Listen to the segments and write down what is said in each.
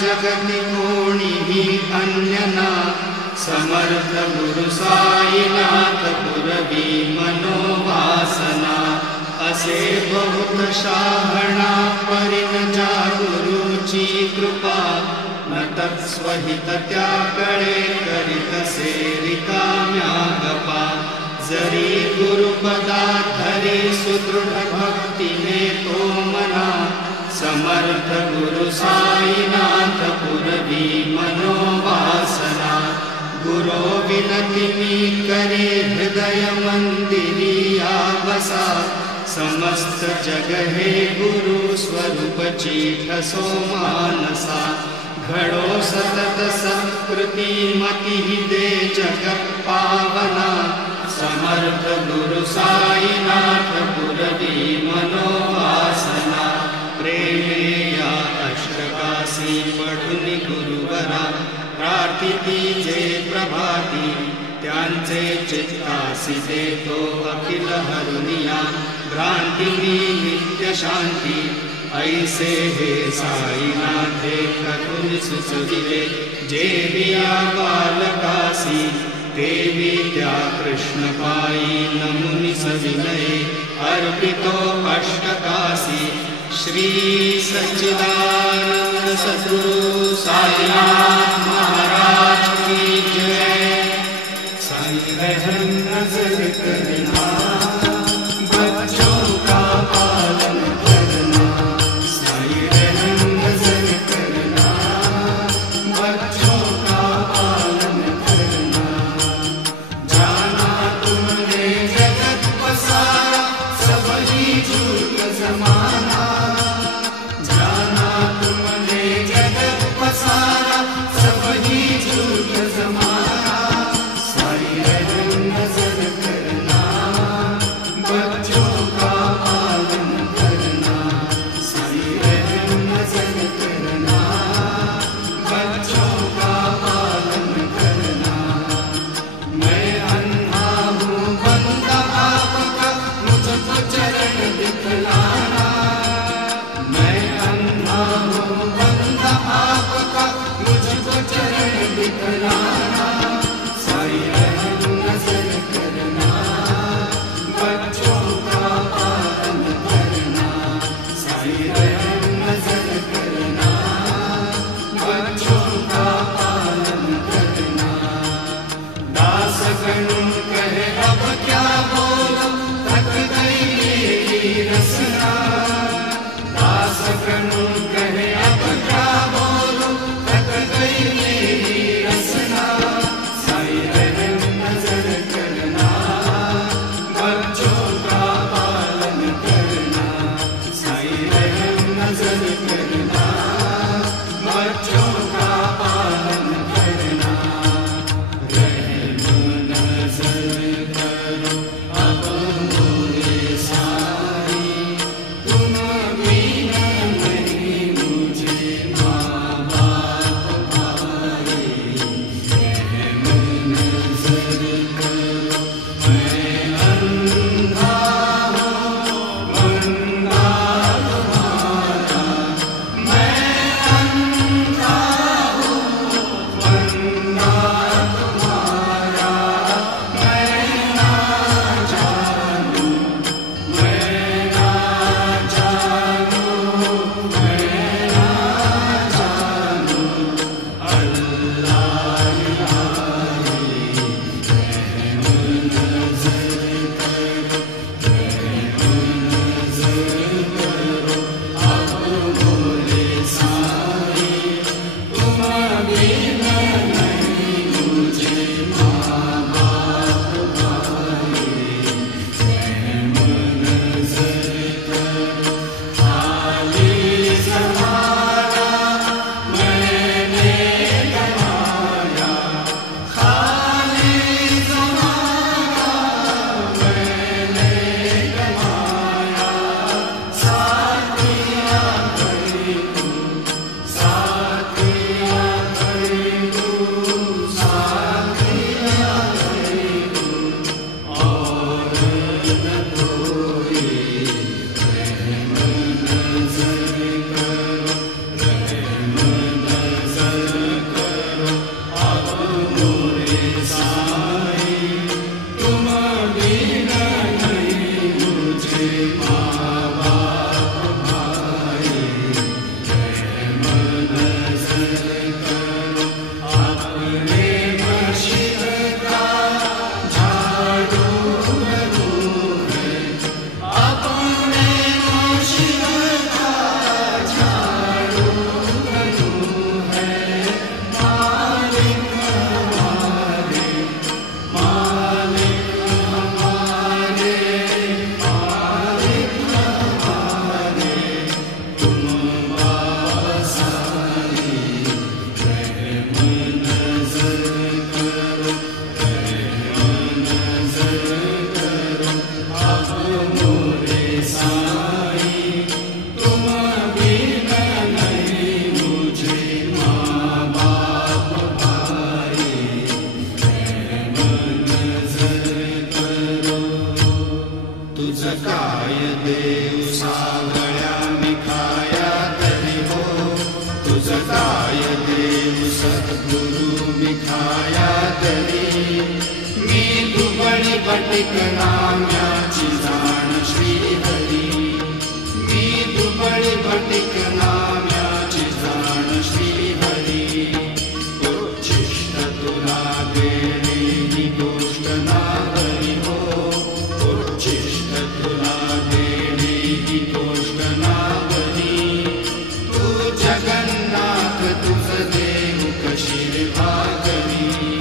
जगति कोणीही अन्यना समर्थ गुरु साईनाथ पुरवी मनोवासना असे बहुत शहाणा परिणजा गुरुची कृपा न तत्स्वहित त्याकडे करीतसे रिकाम्या गपा जरी गुरुपदा धरे सुदृढ भक्तीने तो मना समर्थ गुरु साईनाथ पुरवी मनोवासना गुरो विनती मी करे हृदय मंदिरी बसा समस्त जग हे गुरु स्वरूप ठसो मानसा घडो सतत संस्कृती मती दे जगत पावना समर्थ गुरु साईनाथ पुरवी मनोवासना प्रेमे या अष्टकासी पठुन गुरुवरा प्रार्थिती जे प्रभाती त्यांचे चित्तासी देतो अखिल हरुनिया भ्रांती नित्य शांती ऐसे हे साईनाथे करुण सुचविले जे बिया बालकासी देवी त्या कृष्ण पायी नमुनि सविनये अर्पितो अष्टकासी श्री सच्चिदानंद सद्गुरु साईनाथ महाराज की जय। साईं रहम नजर करना बच्चों का पालन करना साईं रहम नजर करना बच्चों का पालन करना जाना तुमने जगत पसारा सब ही झूठ जमाना जाना तुमने जगत पसारा तुझताय देव सद्गुरु मिखाया तरी मी दुबळी बटिक नाम्याची जाण श्री हरी मी दुबळी बटिक नाम्याची जाण श्री हरी उच्छिष्ट तुला देणे ही गोष्ट ना हरी हो उच्छिष्ट तुला देणे ही गोष्ट ना हरी तू जगन्नाथ तुझ देव कशी भागरी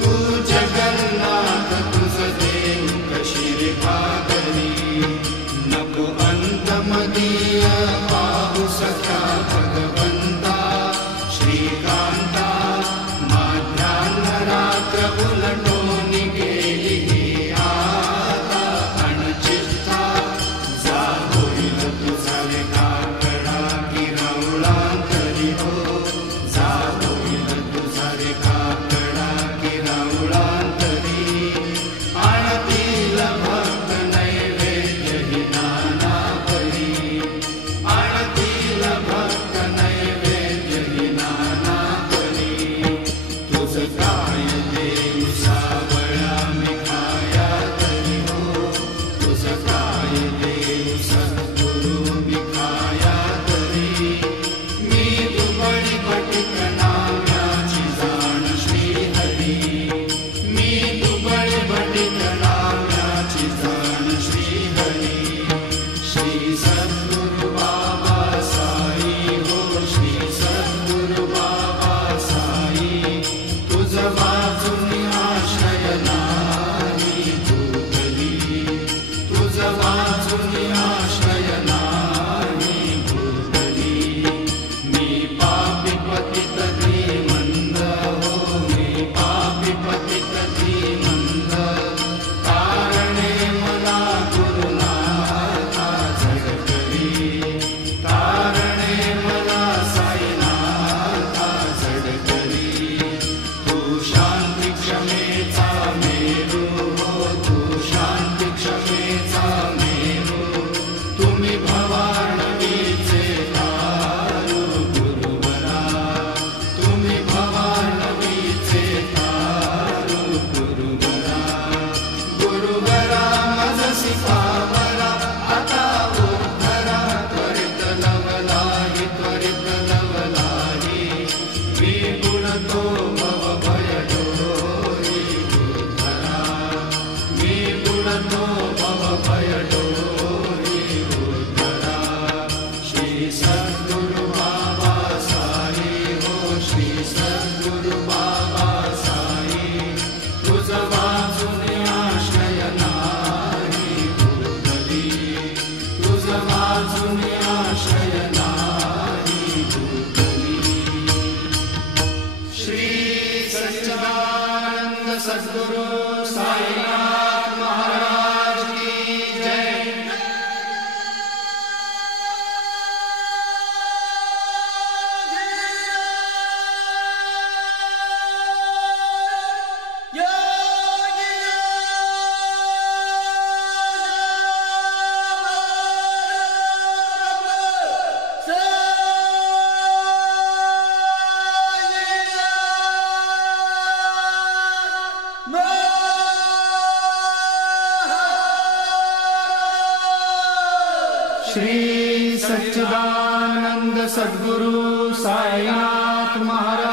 तू जगन्नाथ तुझ देव कशी भागरी नको अंत मदीय पाहू सख्या भगवंता श्रीकांता माध्यान्ह रात्र उलटून गेली ही आता अणचित्ता जा होईल तुझा रेखाकडा की राऊळांतरी हो जा होईल तुझा रेखाकडा की राऊळांतरी आणतील भक्त नैवेद्य ही नाना परी आणतील भक्त नैवेद्य ही नाना परी तुझ काय देव सावळा मिखाया तरी हो तुझ काय देव सद्गुरु मिखाया तरी मी दुबळी बटिक नाम्याची जाण श्री हरी मी दुबळी बटिक नाम्याची जाण श्री हरी श्री सद्गुरु बाबा साई हो श्री सद्गुरु बाबा साई तुझ वाचून आश्रय नाही भूतली तुझ वाचून आश्रय नाही भूतली मी पापी पतित धीमंत हो मी पापी पतित धीमंत कारणे मला गुरुनाथा झडकरी कारणे मला साईनाथा झडकरी तू शांती क्षमेचा मेरू हो तू शांती क्षमेचा मेरू तुम्ही भवानवीचे तारू गुरुवरा तुम्ही भवानवीचे तारू गुरुवरा गुरुवरा मजसी पावरा आता उद्धरा त्वरित लवलाही त्वरित लवलाही विगुण तो भव भय डोरी उद्धरा विगुण तो भव भय डोरी उद्धरा श्री सद्गुरु बाबा साई हो श्री सद्गुरु बाबा साई तुझ वाचून आश्रय नाही भूतली तुझ वाचून आश्रय नाही भूतली श्री सच्चिदानंद सद्गुरु साईनाथ महाराज की जय श्री सच्चिदानंद सद्गुरु साईनाथ महाराज